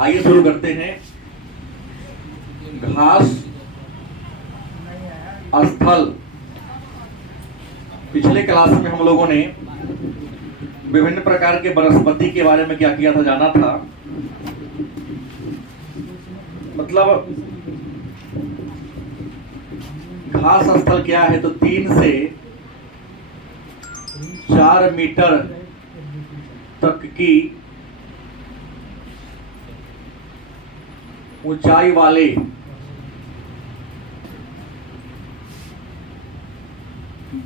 आइए शुरू करते हैं। घास स्थल। पिछले क्लास में हम लोगों ने विभिन्न प्रकार के वनस्पति के बारे में क्या किया था, जाना था। मतलब घास स्थल क्या है, तो 3 से 4 मीटर तक की ऊंचाई वाले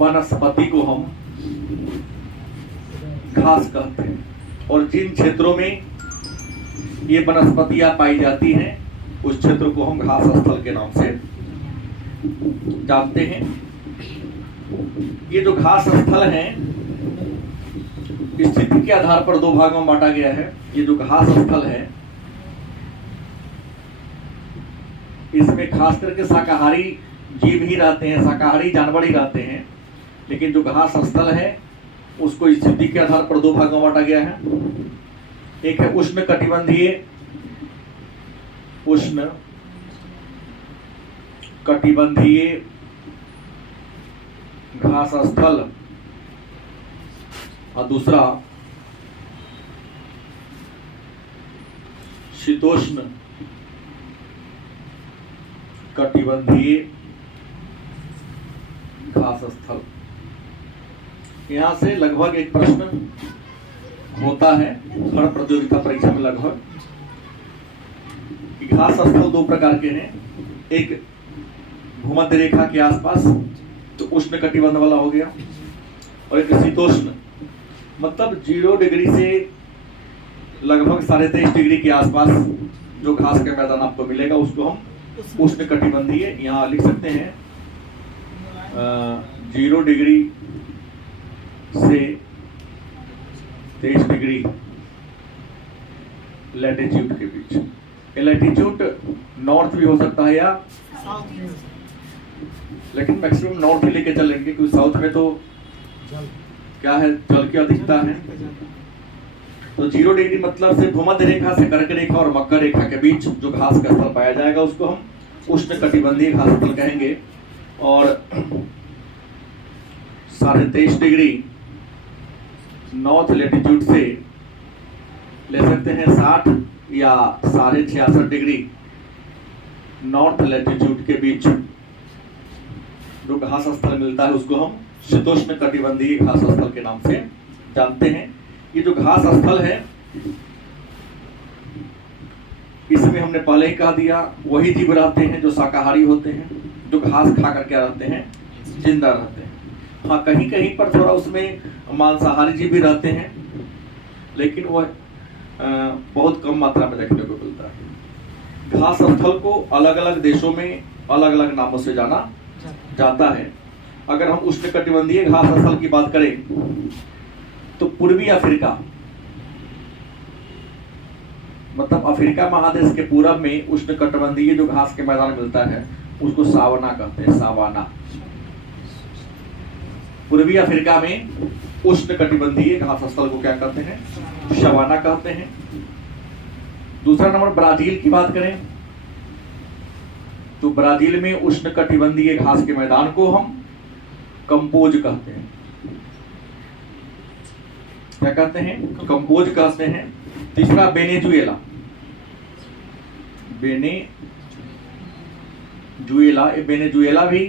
वनस्पति को हम घास कहते हैं। और जिन क्षेत्रों में ये वनस्पतियां पाई जाती हैं उस क्षेत्र को हम घास स्थल के नाम से जानते हैं। ये जो घास स्थल है स्थिति के आधार पर 2 भागों में बांटा गया है। ये जो घास स्थल है इसमें खास करके शाकाहारी जीव ही रहते हैं, शाकाहारी जानवर ही रहते हैं। लेकिन जो घास स्थल है उसको स्थिति के आधार पर 2 भागों में बांटा गया है। एक है उष्ण कटिबंधीय घास स्थल और दूसरा शीतोष्ण कटिबंधीय घास स्थल। यहां से लगभग एक प्रश्न होता है हर प्रतियोगिता परीक्षा में लगभग, कि घास स्थल 2 प्रकार के हैं। एक भूमध्य रेखा के आसपास, तो उष्ण कटिबंध वाला हो गया, और एक शीतोष्ण, मतलब 0 डिग्री से लगभग 23.5 डिग्री के आसपास जो घास का मैदान आपको मिलेगा उसको हम उष्ण कटिबंधीय, यहाँ लिख सकते हैं 0 डिग्री से 23 डिग्री लैटिट्यूड के बीच। लैटिट्यूड नॉर्थ भी हो सकता है या लेकिन मैक्सिमम नॉर्थ ही लेके चलेंगे, क्योंकि साउथ में तो क्या है, जल की अधिकता है। तो 0 डिग्री मतलब से भूमध्य रेखा से कर्क रेखा और मकर रेखा के बीच जो घास का स्थल पाया जाएगा उसको हम उष्ण कटिबंधीय घास स्थल कहेंगे। और 23.5 डिग्री नॉर्थ लैटिट्यूड से ले सकते हैं 60 या 66.5 डिग्री नॉर्थ लैटिट्यूड के बीच जो घास स्थल मिलता है उसको हम शीतोष्ण कटिबंधीय घास स्थल के नाम से जानते हैं। ये जो घास स्थल है इसमें हमने पहले ही कह दिया वही जीव रहते हैं जो शाकाहारी होते हैं, जो घास खा करके रहते हैं, जिंदा रहते हैं। हाँ, कहीं कहीं पर थोड़ा उसमें मांसाहारी जीव भी रहते हैं, लेकिन वह बहुत कम मात्रा में देखने को मिलता है। घास स्थल को अलग अलग देशों में अलग अलग नामों से जाना जाता है। अगर हम उष्ण कटिबंधीय घास स्थल की बात करें तो पूर्वी अफ्रीका, मतलब अफ्रीका महादेश के पूरब में उष्ण कटिबंधीय जो घास के मैदान मिलता है उसको सावाना कहते हैं। सावाना पूर्वी अफ्रीका में उष्ण कटिबंधीय घास स्थल को क्या कहते हैं, सवाना कहते हैं। दूसरा नंबर ब्राजील की बात करें तो ब्राजील में उष्ण कटिबंधीय घास के मैदान को हम कंपोज कहते हैं। क्या कहते हैं, कंपोज कहते हैं। तीसरा वेनेजुएला, वेनेजुएला भी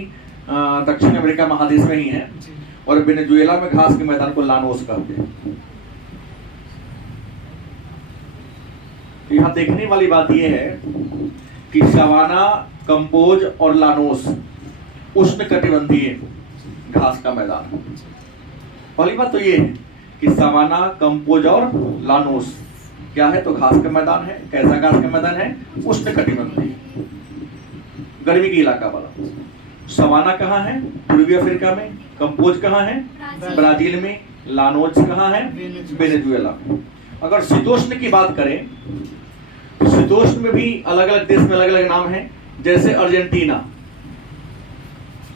दक्षिण अमेरिका महादेश में ही है, और वेनेजुएला में घास के मैदान को लानोस कहते हैं। यहाँ देखने वाली बात यह है कि सवाना, कंपोज और लानोस उष्ण कटिबंधीय घास का मैदान है। पहली बात तो ये है कि सवाना, कंपोज और लानोस क्या है, तो घास का मैदान है। कैसा घास का मैदान है, उष्ण कटिबंधीय, गर्मी की इलाका वाला। सवाना कहाँ है, पूर्वी अफ्रीका में। कंपोज कहाँ है, ब्राजील में। लानोस कहाँ है, वेनेजुएला में। अगर शीतोष्ण की बात करें तो शीतोष्ण में भी अलग अलग देश में अलग अलग नाम है। जैसे अर्जेंटीना,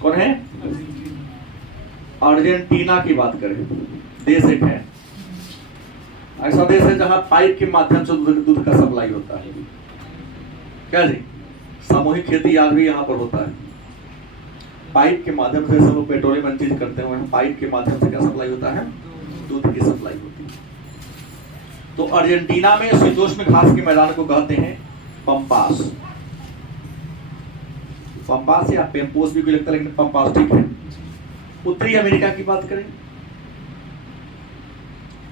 कौन है, अर्जेंटीना की बात करें, देश एक है ऐसा देश है जहां पाइप के माध्यम से दूध का सप्लाई होता है। क्या जी, सामूहिक खेती आज भी यहाँ पर होता है। पाइप के माध्यम से सब लोग पेट्रोलियम चीज करते हैं, पाइप के माध्यम से क्या सप्लाई होता है? दूध की सप्लाई होती है। तो अर्जेंटीना में शीतोष्ण घास के मैदान को कहते हैं पंपास। पंपास या पेम्पोस भी कोई लगता है, लेकिन पंपास ठीक है। उत्तरी अमेरिका की बात करें,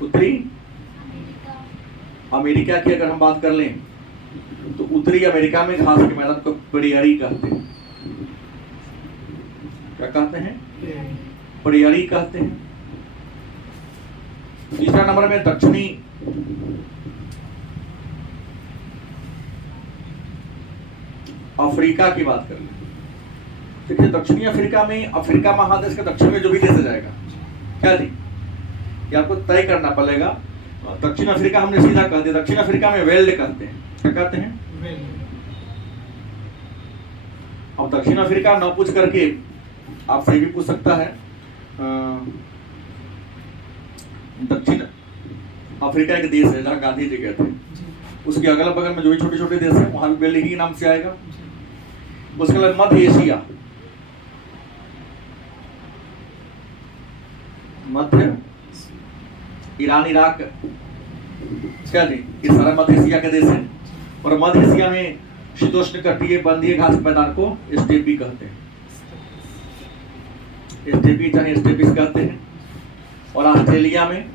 उत्तरी अमेरिका की अगर हम बात कर लें तो उत्तरी अमेरिका में घास के मैदान को प्रेयरी कहते हैं। क्या कहते हैं? प्रेयरी कहते हैं। तीसरा नंबर में दक्षिणी अफ्रीका की बात कर लें। देखिए दक्षिणी अफ्रीका में, अफ्रीका महादेश के दक्षिण में जो भी देश जाएगा, क्या जी, ये आपको तय करना पड़ेगा। दक्षिण अफ्रीका हमने सीधा कह दिया, दक्षिण अफ्रीका में वेल्ड कहते हैं। क्या कहते हैं? अब दक्षिण अफ्रीका न पूछ करके आपसे भी पूछ सकता है दक्षिण अफ्रीका एक देश है जहां गांधी जी गए थे, उसके अगल बगल में जो भी छोटे छोटे देश है वहां वेल्ड ही नाम से आएगा। उसके बाद मध्य एशिया, मध्य ईरान, इराक, क्या जी, ये सारा मध्य एशिया के देश है। और मध्य एशिया में शीतोष्ण कटिबंधीय बंदीय घास मैदान को स्टेपी कहते हैं। स्टेपी चाहे स्टेपिस कहते हैं। और ऑस्ट्रेलिया में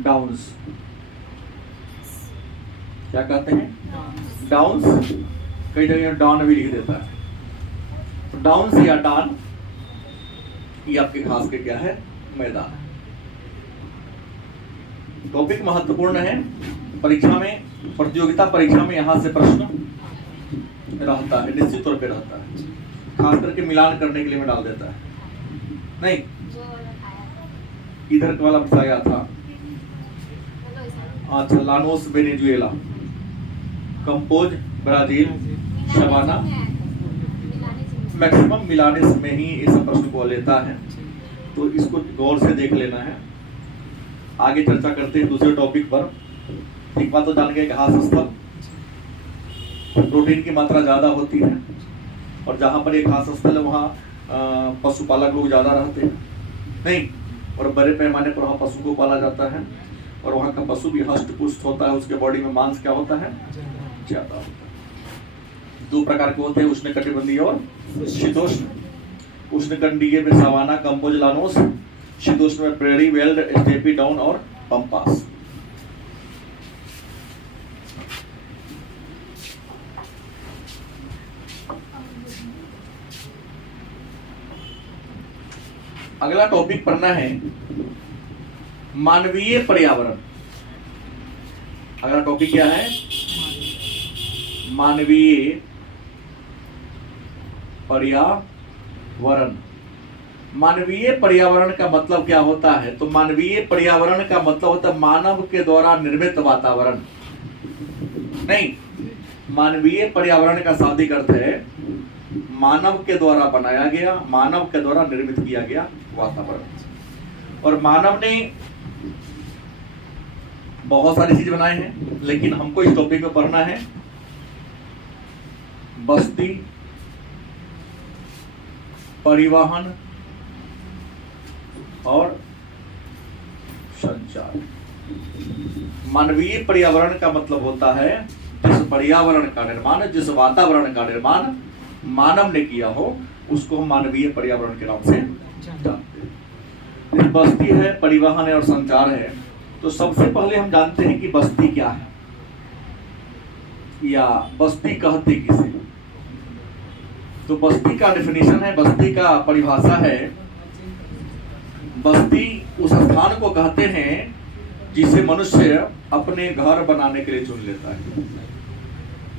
डाउन्स, क्या कहते हैं? डाउन्स, कई जगह डॉन भी लिख देता है। तो डाउन्स या डॉन ये आपके घास के क्या है? मैदान। टॉपिक महत्वपूर्ण है, परीक्षा में, प्रतियोगिता परीक्षा में यहां से प्रश्न रहता है, निश्चित तौर पे रहता है। खास करके मिलान करने के लिए मैं डाल देता है। नहीं, इधर वाला बताया था। अच्छा, लानोस वेनेजुएला, कंपोज ब्राजील, शबाना मैक्सिमम मिलानिस में ही इस प्रश्न को लेता है, तो इसको गौर से देख लेना है। आगे चर्चा करते हैं दूसरे टॉपिक पर। एक बात तो जान गए, घास स्थल प्रोटीन की मात्रा ज्यादा होती है, और जहां पर एक घास स्थल है वहाँ पशुपालक लोग ज्यादा रहते हैं, नहीं, और बड़े पैमाने पर वहाँ पशु को पाला जाता है, और वहाँ का पशु भी हष्ट पुष्ट होता है, उसके बॉडी में मांस क्या होता है? ज्यादा होता है। दो प्रकार के होते हैं, उष्णकटिबंधीय और शीतोष्ण। उष्णकटिबंधीय में सवाना, कंपोज, लानोस। शीतोष्ण में प्रेरी, वेल्ड, स्टेपी, डाउन और पंपास। अगला टॉपिक पढ़ना है मानवीय पर्यावरण। अगला टॉपिक क्या है? मानवीय पर्यावरण। मानवीय पर्यावरण का मतलब क्या होता है? तो मानवीय पर्यावरण का मतलब होता है मानव के द्वारा निर्मित वातावरण। नहीं, मानवीय पर्यावरण का शाब्दिक अर्थ है मानव के द्वारा बनाया गया, मानव के द्वारा निर्मित किया गया वातावरण। और मानव ने बहुत सारी चीज बनाए हैं, लेकिन हमको इस टॉपिक में पढ़ना है बस्ती, परिवहन और संचार। मानवीय पर्यावरण का मतलब होता है जिस पर्यावरण का निर्माण, जिस वातावरण का निर्माण मानव ने किया हो, उसको हम मानवीय पर्यावरण के नाम से जानते हैं। बस्ती है, परिवहन है और संचार है। तो सबसे पहले हम जानते हैं कि बस्ती क्या है, या बस्ती कहते किसे। तो बस्ती का डेफिनेशन है, बस्ती का परिभाषा है, बस्ती उस स्थान को कहते हैं जिसे मनुष्य अपने घर बनाने के लिए चुन लेता है,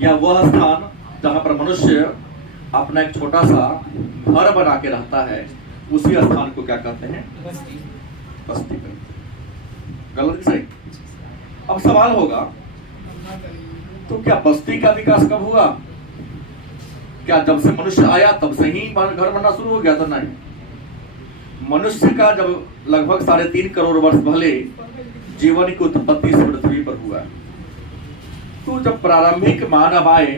या वह स्थान जहां पर मनुष्य अपना एक छोटा सा घर बना के रहता है, उसी स्थान को क्या कहते हैं? बस्ती कहते हैं। गलत सही? अब सवाल होगा, तो क्या बस्ती का विकास कब हुआ? क्या जब से मनुष्य आया तब से ही घर बनना शुरू हो गया? तो नहीं, मनुष्य का जब लगभग 3.5 करोड़ वर्ष पहले जीवन की उत्पत्ति इस पृथ्वी पर हुआ, तो जब प्रारंभिक मानव आए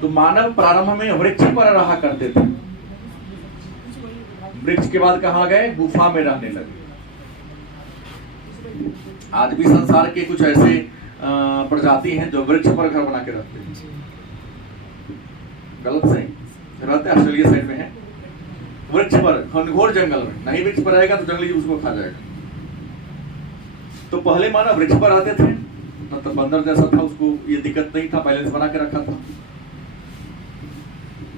तो मानव प्रारंभ में वृक्ष पर रहा करते थे। वृक्ष के बाद कहाँ गए? गुफा में रहने लगे। आज भी संसार के कुछ ऐसे प्रजाति हैं जो वृक्ष पर घर बना के रहते हैं। गलत सही रहते ऑस्ट्रेलिया साइड में है, वृक्ष पर, घनघोर जंगल में। नहीं वृक्ष पर रहेगा तो जंगली जीव उसको खा जाएगा। तो पहले मानव वृक्ष पर रहते थे, न तो बंदर जैसा था, उसको ये दिक्कत नहीं था, पहले से बना के रखा था।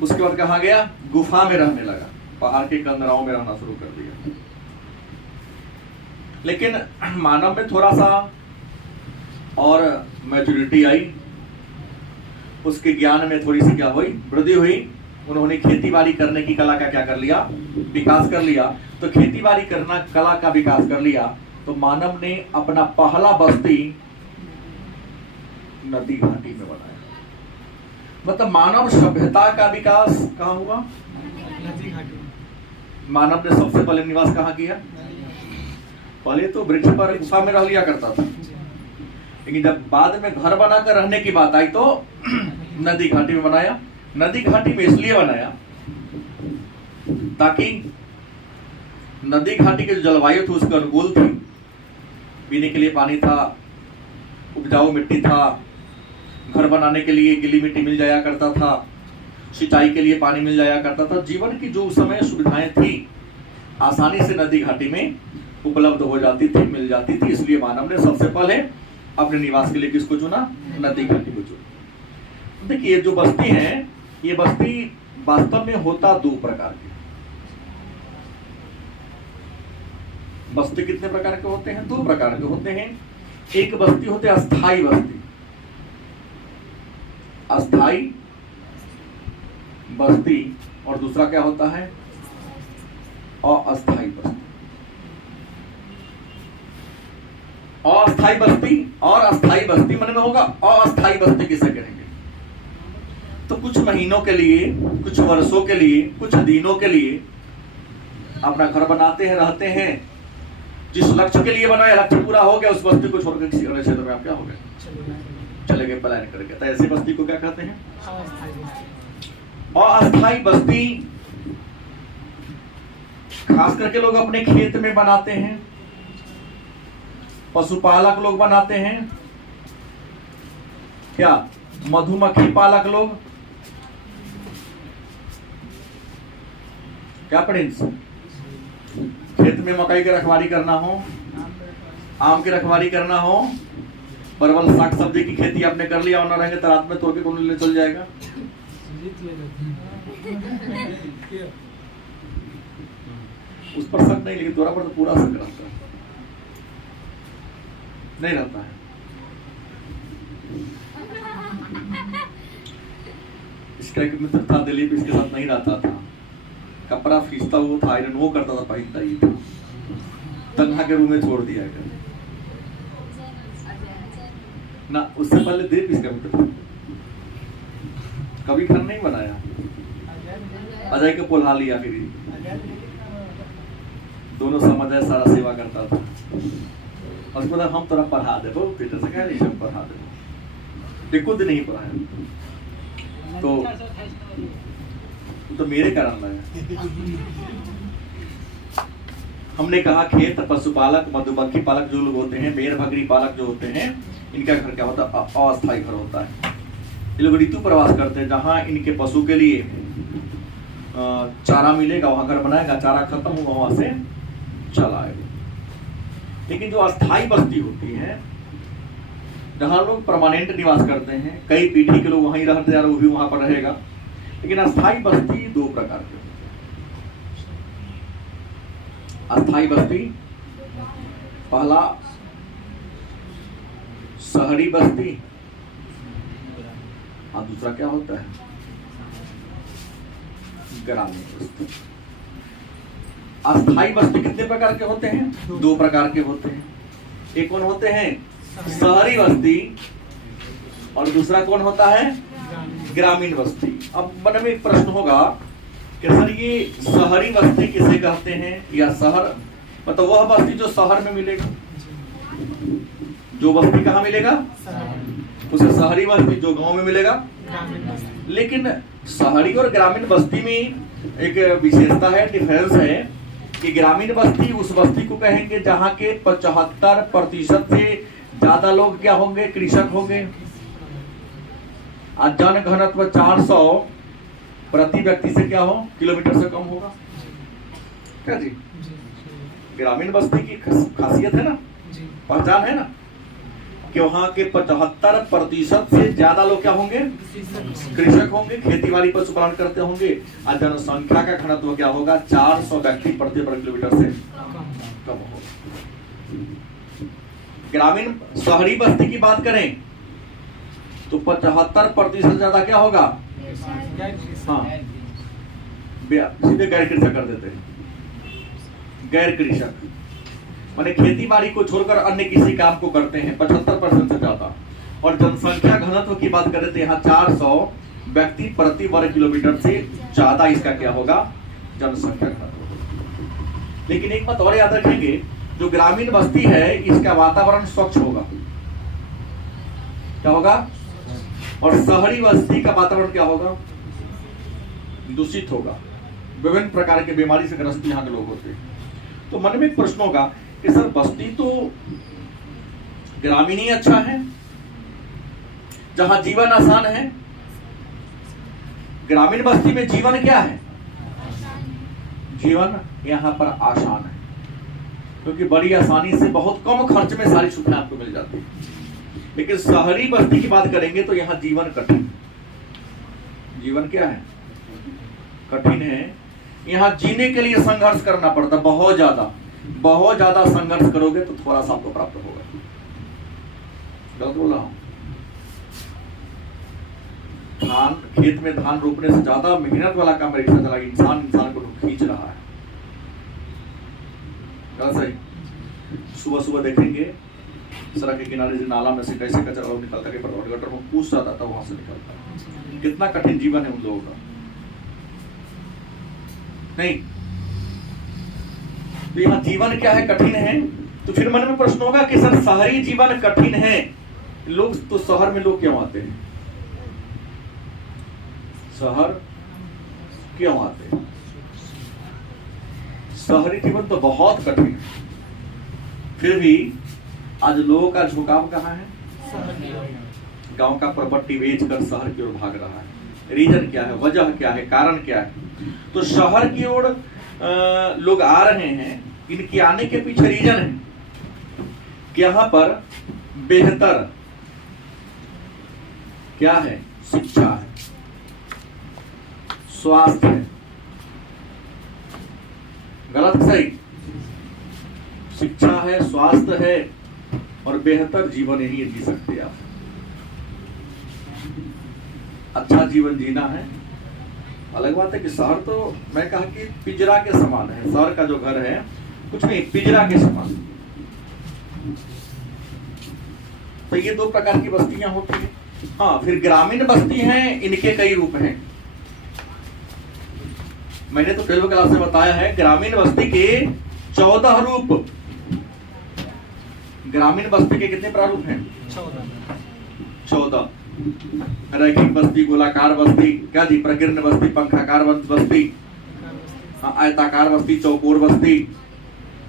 उसके बाद कहाँ गया? गुफा में रहने लगा, पहाड़ के कंदराओं में रहना शुरू कर दिया। लेकिन मानव में थोड़ा सा और मैच्योरिटी आई, उसके ज्ञान में थोड़ी सी क्या हुई? वृद्धि हुई। उन्होंने खेती बाड़ी करने की कला का क्या कर लिया? विकास कर लिया। तो खेती बाड़ी करना कला का विकास कर लिया तो मानव ने अपना पहला बस्ती नदी घाटी में बनाया। मतलब मानव सभ्यता का विकास कहाँ हुआ? नदी घाटी। मानव ने सबसे पहले निवास कहाँ किया? पहले तो वृक्ष पर गुफा में रह लिया करता था, लेकिन जब बाद में घर बनाकर रहने की बात आई तो नदी घाटी में बनाया। नदी घाटी में इसलिए बनाया ताकि नदी घाटी की जो जलवायु थी उसके अनुकूल थी। पीने के लिए पानी था, उपजाऊ मिट्टी था, घर बनाने के लिए गीली मिट्टी मिल जाया करता था, सिंचाई के लिए पानी मिल जाया करता था। जीवन की जो उस समय सुविधाएं थी आसानी से नदी घाटी में उपलब्ध हो जाती थी, मिल जाती थी। इसलिए मानव ने सबसे पहले अपने निवास के लिए किसको चुना? नदी घाटी को चुना। देखिए जो बस्ती है, ये बस्ती वास्तव में होता 2 प्रकार की। बस्ती कितने प्रकार के होते हैं? 2 प्रकार के होते हैं। एक बस्ती होते हैं अस्थाई बस्ती, अस्थाई बस्ती, और दूसरा क्या होता है? अस्थाई बस्ती। अस्थाई बस्ती और अस्थाई बस्ती मन में होगा अस्थाई बस्ती किसे कहेंगे? तो कुछ महीनों के लिए, कुछ वर्षों के लिए, कुछ दिनों के लिए अपना घर बनाते हैं, रहते हैं। जिस लक्ष्य के लिए बनाया लक्ष्य पूरा हो गया, उस बस्ती को छोड़कर किसी अन्य क्षेत्र में आप क्या हो गए? चले गए, पलायन करके। तो ऐसी बस्ती को क्या कहते हैं? अस्थाई बस्ती खास करके लोग अपने खेत में बनाते हैं, पशुपालक लोग बनाते हैं। क्या? मधुमक्खी पालक लोग। क्या प्रिंस? खेत में मकई की रखवाली करना हो, आम की रखवाली करना हो, परवल साग सब्जी की खेती आपने कर लिया और ना रहेंगे तो रात में तोड़ के कौन ले चल जाएगा? उस पर शक नहीं, लेकिन तोरा पर तो पूरा शक रहता है। नहीं रहता है। इसका एक मित्र था दिलीप, इसके साथ नहीं रहता था। कपड़ा खींचता हुआ था, आयरन वो करता था, पहनता ही था। तन्हा के रूम में छोड़ दिया गया ना। उससे पहले दिलीप इसका मित्र था, कभी घर नहीं बनाया। अजय को पोल्हा लिया, फिर दोनों समझ सारा सेवा करता था। और उसको हम तोरा पढ़ा दे, बेटा से कह रही पढ़ा दे, खुद नहीं पढ़ाया तो मेरे कारण लगा। हमने कहा खेत पशुपालक, मधुमक्खी पालक जो लोग होते हैं, मेर भगरी पालक जो होते हैं, इनका घर क्या होता है? अस्थायी घर होता है। ये लोग ऋतु प्रवास करते हैं, जहाँ इनके पशु के लिए चारा मिलेगा वहां घर बनाएगा, चारा खत्म हुआ वहां से चला आएगा। लेकिन जो अस्थाई बस्ती होती है, जहाँ लोग परमानेंट निवास करते हैं, कई पीढ़ी के लोग वहीं रहते हैं, वो भी वहां पर रहेगा। लेकिन अस्थाई बस्ती 2 प्रकार की। अस्थाई बस्ती, पहला शहरी बस्ती, और दूसरा क्या होता है? ग्रामीण बस्ती। अस्थाई बस्ती कितने प्रकार के होते हैं? 2 प्रकार के होते हैं। एक कौन होते हैं? शहरी बस्ती, और दूसरा कौन होता है? ग्रामीण बस्ती। अब मन में एक प्रश्न होगा कि सर ये शहरी बस्ती किसे कहते हैं, या शहर मतलब वह बस्ती जो शहर में मिलेगा, जो बस्ती कहाँ मिलेगा, उसे शहरी बस्ती, जो गांव में मिलेगा। लेकिन शहरी और ग्रामीण बस्ती में एक विशेषता है, डिफरेंस है कि ग्रामीण बस्ती उस बस्ती को कहेंगे जहां के 75% से ज्यादा लोग क्या होंगे, कृषक होंगे। आज जन घनत्व 400 प्रति व्यक्ति से क्या हो, किलोमीटर से कम होगा। क्या जी, ग्रामीण बस्ती की खासियत है ना, पहचान है ना, कि वहां के 75% से ज्यादा लोग क्या होंगे, कृषक होंगे, खेतीबाड़ी पशुपालन करते होंगे। और जनसंख्या का घनत्व क्या होगा, 400 व्यक्ति प्रति वर्ग किलोमीटर से कम होगा। ग्रामीण शहरी बस्ती की बात करें तो 75% ज्यादा क्या होगा, हाँ सीधे गैर कृषक कर देते हैं। गैर कृषक माने खेती बाड़ी को छोड़कर अन्य किसी काम को करते हैं, 75% से ज्यादा। और जनसंख्या घनत्व की बात करें तो यहाँ 400 व्यक्ति प्रति वर्ग किलोमीटर से ज्यादा इसका क्या होगा, जनसंख्या घनत्व। लेकिन एक बात और याद रखेंगे, जो ग्रामीण बस्ती है इसका वातावरण स्वच्छ होगा। क्या होगा, और शहरी बस्ती का वातावरण क्या होगा, दूषित होगा। विभिन्न प्रकार के बीमारी से ग्रस्त यहाँ के लोग होते हैं। तो मन में एक प्रश्न होगा कि सर बस्ती तो ग्रामीण ही अच्छा है, जहां जीवन आसान है। ग्रामीण बस्ती में जीवन क्या है, जीवन यहाँ पर आसान है, क्योंकि बड़ी आसानी से बहुत कम खर्च में सारी सुविधाएं आपको मिल जाती है। लेकिन शहरी बस्ती की बात करेंगे तो यहाँ जीवन कठिन, जीवन क्या है, कठिन है। यहाँ जीने के लिए संघर्ष करना पड़ता, बहुत ज्यादा संघर्ष करोगे तो थोड़ा सा आपको प्राप्त होगा। गलत बोला हूं? धान खेत में धान रोपने से ज्यादा मेहनत वाला काम रिक्शा चला, इंसान को खींच रहा है। गलत सही? सुबह देखेंगे सड़क के किनारे से नाला में से कैसे कचरा निकलता है, गटर में कूद जाता था, वहां से निकलता है। कितना कठिन जीवन है उन लोगों का, नहीं? तो यहाँ जीवन क्या है, कठिन है। तो फिर मन में प्रश्न होगा कि सर शहरी जीवन कठिन है, लोग तो शहर में लोग क्यों आते हैं, शहर क्यों आते हैं? शहरी जीवन तो बहुत कठिन है, फिर भी आज लोगों का झुकाव कहाँ है, गांव का प्रॉपर्टी बेचकर शहर की ओर भाग रहा है। रीजन क्या है, वजह क्या है, कारण क्या है? तो शहर की ओर लोग आ रहे हैं, इनके आने के पीछे रीजन है कि यहाँ पर बेहतर क्या है, शिक्षा है, स्वास्थ्य है। गलत सही? शिक्षा है, स्वास्थ्य है और बेहतर जीवन यही जी सकते आप। अच्छा जीवन जीना है। अलग बात है कि शहर तो मैं कहा कि पिंजरा के समान है, शहर का जो घर है कुछ नहीं, पिंजरा के समान। तो ये दो प्रकार की बस्तियां होती हैं। हाँ, फिर ग्रामीण बस्ती हैं, इनके कई रूप हैं। मैंने तो 12वीं क्लास में बताया है, ग्रामीण बस्ती के 14 रूप। ग्रामीण बस्ती के कितने प्रारूप हैं? 14। रैखिक बस्ती, गोलाकार बस्ती, क्या जी, प्रकीर्ण बस्ती, पंखाकार बस्ती, आयताकार बस्ती, चौकोर बस्ती,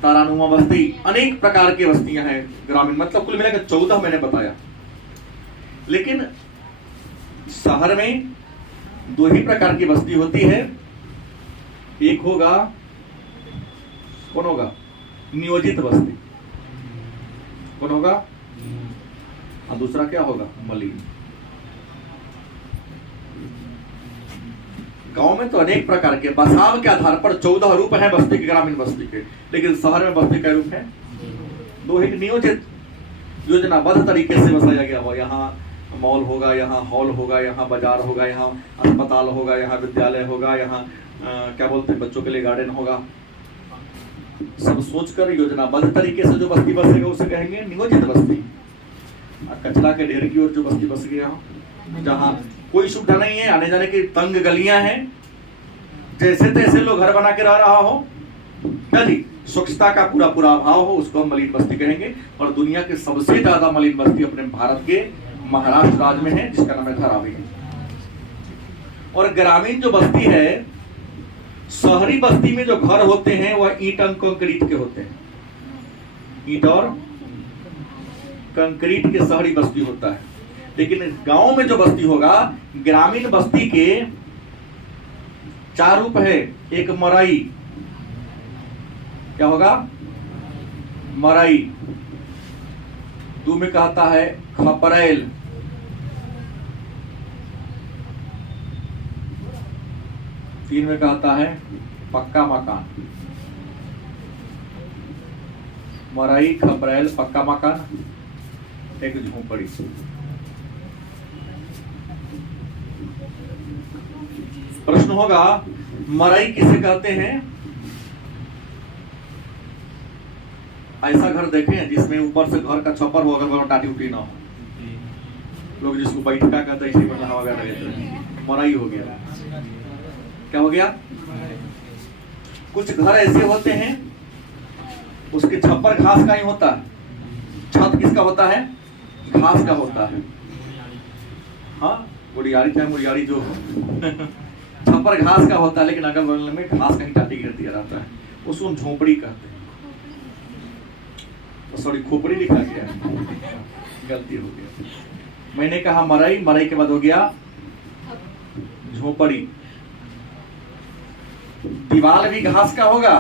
तारानुमा बस्ती, अनेक प्रकार की बस्तियां हैं ग्रामीण। मतलब कुल मिलाकर 14 मैंने बताया। लेकिन शहर में 2 ही प्रकार की बस्ती होती है। एक होगा, कौन होगा, नियोजित बस्ती, कौन होगा, और दूसरा क्या होगा, मलिन। गांव में तो अनेक प्रकार के बसाव के आधार पर 14 रूप हैं बस्ती के, ग्रामीण बस्ती के। लेकिन शहर में बस्ती का रूप है 2 ही। नियोजित, योजनाबद्ध तरीके से बसाया गया हो, यहाँ मॉल होगा, यहाँ हॉल होगा, यहाँ बाजार होगा, यहाँ अस्पताल होगा, यहाँ विद्यालय होगा, यहाँ क्या बोलते हैं बच्चों के लिए गार्डन होगा। सब सोचकर योजनाबद्ध तरीके से जो बस्ती बसेगा उसे कहेंगे नियोजित बस्ती। कचरा के ढेर की ओर जो बस्ती बस गया हो, जहाँ कोई सुविधा नहीं है, आने जाने की तंग गलियां हैं, जैसे तैसे लोग घर बना के रह रहा हो, क्या जी, स्वच्छता का पूरा पूरा अभाव हो, उसको हम मलिन बस्ती कहेंगे। और दुनिया के सबसे ज्यादा मलिन बस्ती अपने भारत के महाराष्ट्र राज्य में है, जिसका नाम है धारावी। और ग्रामीण जो बस्ती है, शहरी बस्ती में जो घर होते हैं वह ईंट और कंक्रीट के होते हैं, ईंट और कंक्रीट के शहरी बस्ती होता है। लेकिन गांव में जो बस्ती होगा, ग्रामीण बस्ती के 4 रूप है। एक मराई, क्या होगा, मराई। 2 में कहता है खपरेल, 3 में कहता है पक्का मकान। मराई, खपरेल, पक्का मकान, एक झोपड़ी। प्रश्न होगा, मराई किसे कहते हैं? ऐसा घर देखे हैं जिसमें ऊपर से घर का छप्पर हो, अगर टाटी उटी ना हो, लोग जिसको बैठका कहते हैं, इसी पर हवा वगैरह रहते हैं, मराई हो गया। क्या हो गया? कुछ घर ऐसे होते हैं उसके छप्पर घास का ही होता है, छत किसका होता है? घास का होता है। हाँ, मुड़ियारी चाहे मुड़ियारी जो छप्पर घास का होता है, लेकिन अगल बगल में घास का ही टाटी गिर दिया रहता है, उसको हम झोपड़ी कहते हैं। सॉरी, खोपड़ी लिखा गया, गलती हो गया। मैंने कहा मराई, मराई के बाद हो गया झोपड़ी। दीवार भी घास का होगा,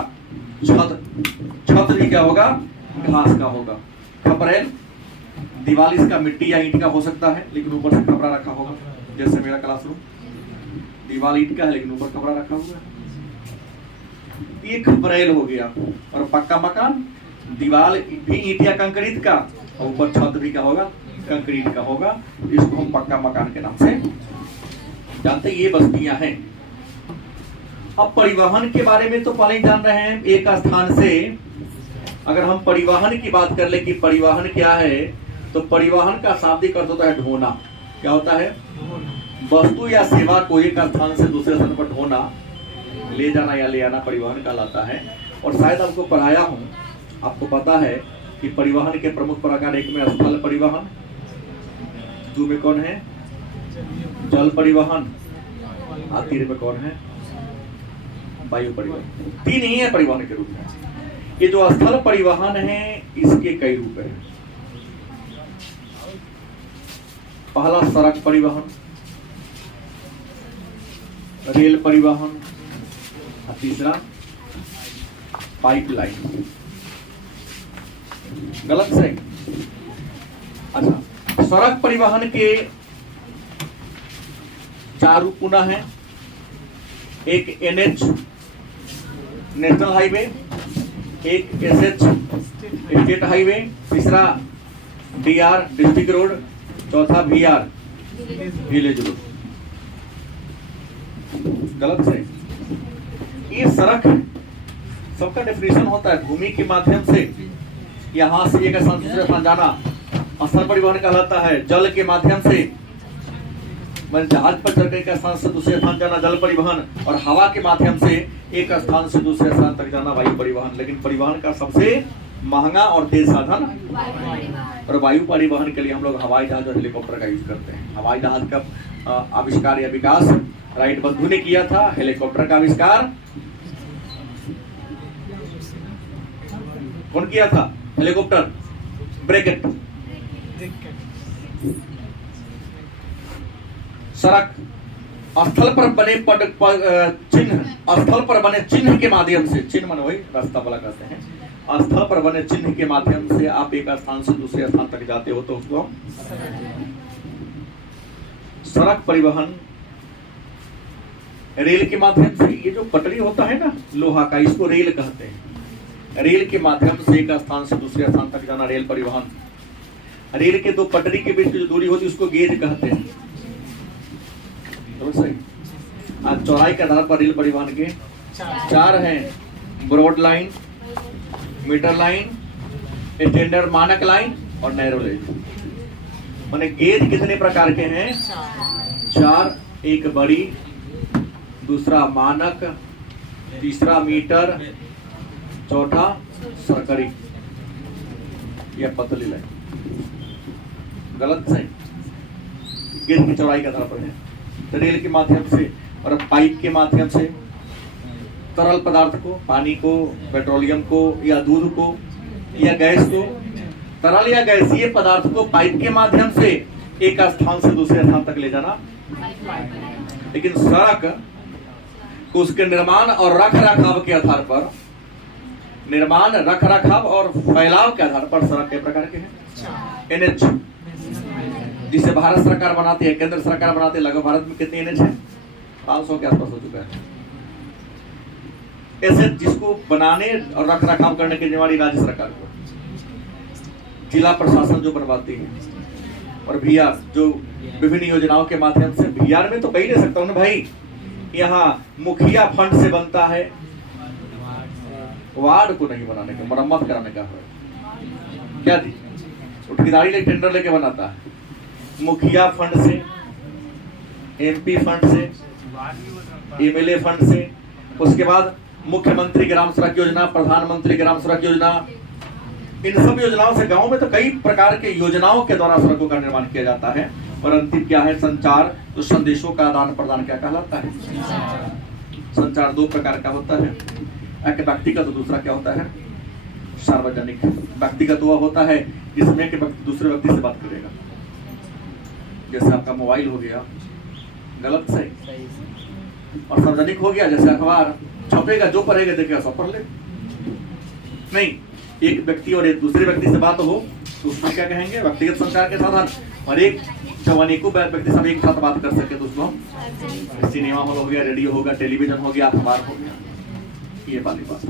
छत भी क्या होगा? घास का होगा। खपरेल, दीवार इसका मिट्टी या ईंट का हो सकता है, लेकिन ऊपर से कपड़ा रखा होगा, जैसे मेरा क्लासरूम दीवार ईंट का है लेकिन ऊपर कपड़ा रखा हुआ है, ये खपरेल हो गया। और पक्का मकान, दीवार भी ईंट या कंक्रीट का, और ऊपर छत भी क्या होगा? कंक्रीट का होगा। इसको हम पक्का मकान के नाम से जानते हैं। ये बस्तियां हैं। अब परिवहन के बारे में तो पहले ही जान रहे हैं। एक स्थान से अगर हम परिवहन की बात कर ले कि परिवहन क्या है, तो परिवहन का शाब्दिक अर्थ होता है ढोना। क्या होता है? वस्तु या सेवा को एक स्थान से दूसरे स्थान पर ढोना, ले जाना या ले आना परिवहन कहलाता है। और शायद आपको पढ़ाया हूं, आपको पता है कि परिवहन के प्रमुख प्रकार, एक में स्थल परिवहन, 2 में कौन है? जल परिवहन, और 3 में कौन है? वायु परिवहन। 3 ही है परिवहन के रूप में। ये जो स्थल परिवहन है, इसके कई रूप हैं। पहला सड़क परिवहन, रेल परिवहन, और तीसरा पाइपलाइन। गलत से? अच्छा, सड़क परिवहन के 4 रूप पुनः है। एक NH नेशनल हाईवे, एक SH स्टेट हाईवे, तीसरा DR डिस्ट्रिक्ट रोड, चौथा VR विलेज रोड। गलत से? ये सड़क है, सबका डेफिनेशन होता है भूमि के माध्यम से यहां से एक स्थान से दूसरे स्थान जाना स्थल परिवहन कहलाता है। जल के माध्यम से मैं जहाज पर चढ़कर एक स्थान से दूसरे स्थान जाना जल परिवहन, और हवा के माध्यम से एक स्थान से दूसरे स्थान तक जाना वायु परिवहन। लेकिन परिवहन का सबसे महंगा और तेज साधन, और वायु परिवहन के लिए हम लोग हवाई जहाज और हेलीकॉप्टर का यूज करते हैं। हवाई जहाज का आविष्कार या विकास राइट बंधु ने किया था। हेलीकॉप्टर का आविष्कार कौन किया था? हेलीकॉप्टर। ब्रैकेट। सड़क स्थल पर बने चिन्ह, स्थल पर बने चिन्ह के माध्यम से, चिन्ह माने वही रास्ता वाला कहते हैं, स्थल पर बने चिन्ह के माध्यम से आप एक स्थान से दूसरे स्थान तक जाते हो तो उसको हम सड़क परिवहन। रेल के माध्यम से, ये जो पटरी होता है ना लोहा का, इसको रेल कहते हैं। रेल के माध्यम से एक स्थान से दूसरे स्थान तक जाना रेल परिवहन। रेल के 2 पटरी के बीच की जो दूरी होती है उसको गेज कहते हैं। तो सही। आज चौड़ाई के आधार पर रेल परिवहन के 4 हैं: broad line, metre line, standard मानक लाइन और नैरो लाइन। माने गेज कितने प्रकार के हैं? 4। एक बड़ी, दूसरा मानक, तीसरा मीटर, चौथा सरकरी या पतली लाइन। गलत सही? गेज की चौड़ाई के आधार पर है। तो रेल के माध्यम से और पाइप के माध्यम से तरल पदार्थ को, पानी को, पेट्रोलियम को या दूध को या गैस को, तरल या गैसीय पदार्थ को पाइप के माध्यम से एक स्थान से दूसरे स्थान तक ले जाना। लेकिन सड़क को उसके निर्माण और रख रखाव के आधार पर, निर्माण, रख रखाव और फैलाव के आधार पर सड़क के प्रकार के हैं। एनएच जिसे भारत सरकार बनाती है, केंद्र सरकार बनाती है। लगभग भारत में कितने एनएच है? 500 के आसपास हो चुका है। ऐसे जिसको बनाने और रख रखाव करने की जिम्मेवारी राज्य सरकार को, जिला प्रशासन जो बनवाती है, और वीआर जो विभिन्न योजनाओं के माध्यम से। वीआर में तो कही ले सकता हूँ ना भाई, यहाँ मुखिया फंड से बनता है, वार्ड को नहीं बनाने का, मरम्मत कराने का है। क्या जी, ठेकेदारी ले टेंडर लेके बनाता है, मुखिया फंड से, एमपी फंड से, एमएलए फंड से, उसके बाद मुख्यमंत्री ग्राम सड़क योजना, प्रधानमंत्री ग्राम सड़क योजना। इन सब योजनाओं से गांव में तो कई प्रकार के योजनाओं के द्वारा सड़कों का निर्माण किया जाता है। और अंतिम क्या है? संचार, जो संदेशों का आदान प्रदान क्या कहलाता है? संचार दो प्रकार का होता है, एक व्यक्तिगत, दूसरा क्या होता है? सार्वजनिक। व्यक्तिगत वह होता है जिसमें कि व्यक्ति दूसरे व्यक्ति से बात करेगा, जैसे आपका मोबाइल हो गया। गलत सही? और सार्वजनिक हो गया जैसे अखबार छपेगा, जो पढ़ेगा देखेगा सब पढ़ ले। नहीं, एक व्यक्ति और एक दूसरे व्यक्ति से बात हो तो उसमें क्या कहेंगे? व्यक्तिगत संचार के साधन। और एक जब अनेकों व्यक्ति सब एक साथ बात कर सके तो उसको सिनेमा हॉल हो गया, रेडियो होगा, टेलीविजन हो गया, अखबार हो गया। ये वाली बात।